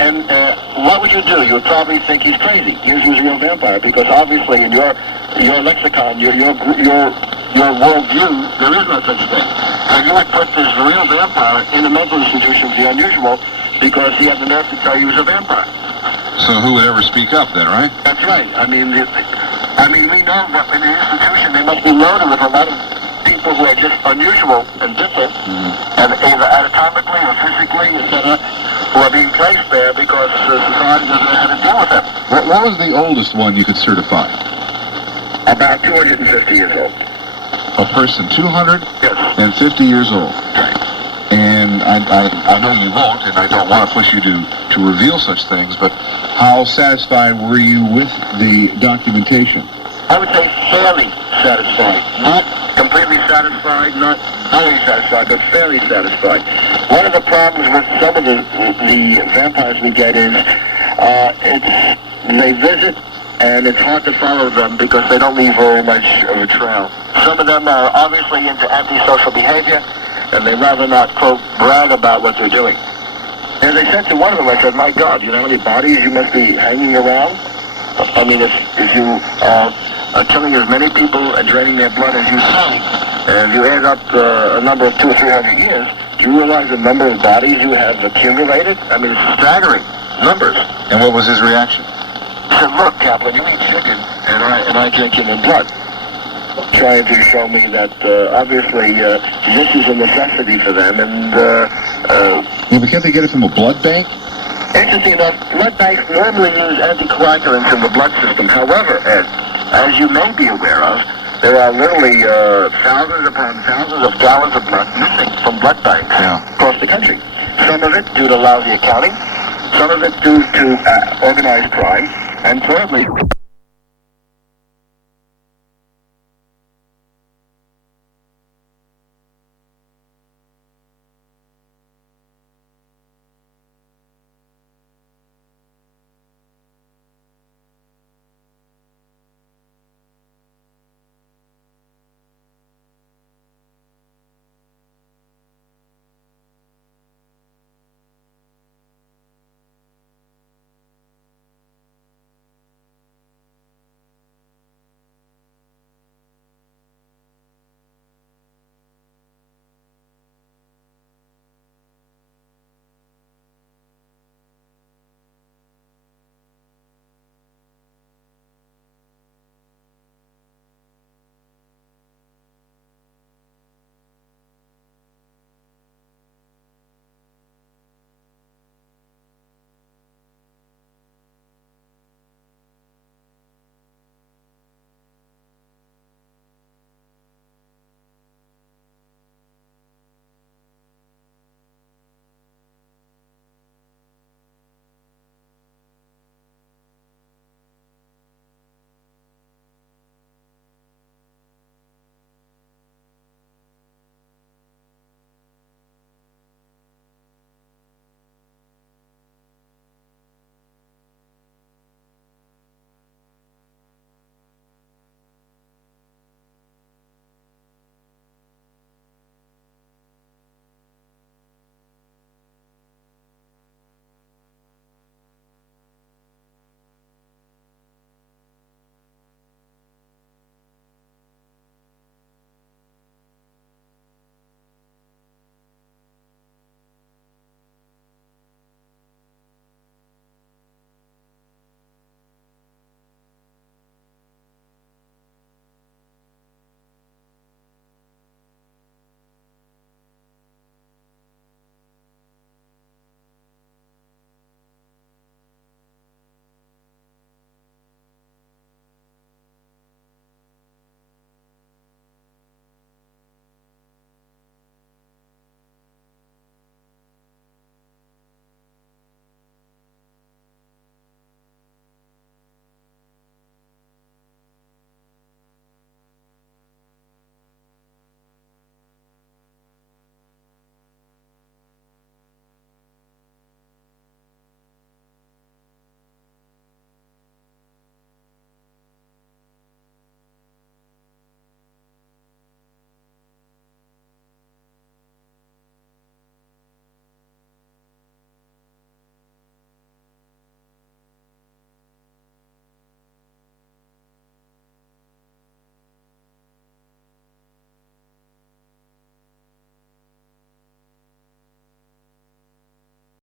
And what would you do? You would probably think he's crazy. Here's who's a real vampire, because obviously in your lexicon, your worldview, there is no such thing. So you would put this real vampire in a mental institution for the unusual because he had the nerve to tell you he was a vampire. So who would ever speak up then, right? That's right. I mean, we know that in the institution they must be loaded with a lot of people who are just unusual and different, and either anatomically or physically, etc., who are being placed there because society doesn't know how to deal with them. What was the oldest one you could certify? About 250 years old. A person 250 Yes. years old. Right. And I know you won't, and I don't want to push you to reveal such things, but how satisfied were you with the documentation? I would say fairly satisfied. Not completely satisfied, not highly satisfied, but fairly satisfied. One of the problems with some of the vampires we get is they visit and it's hard to follow them because they don't leave very much of a trail. Some of them are obviously into antisocial behavior, and they rather not, quote, brag about what they're doing. As I said to one of them, I said, my God, you know how many bodies you must be hanging around? I mean, if you are killing as many people and draining their blood as you say, and if you add up a number of 200 or 300 years, do you realize the number of bodies you have accumulated? I mean, it's staggering numbers. And what was his reaction? He said, look, Kaplan, you eat chicken, and I drink human blood. Trying to show me that, obviously, this is a necessity for them, and, Yeah, but can't they get it from a blood bank? interesting enough, blood banks normally use anticoagulants in the blood system. However, Ed, as you may be aware of, there are literally thousands upon thousands of gallons of blood missing from blood banks across the country. Some of it due to lousy accounting, some of it due to organized crime, and thirdly,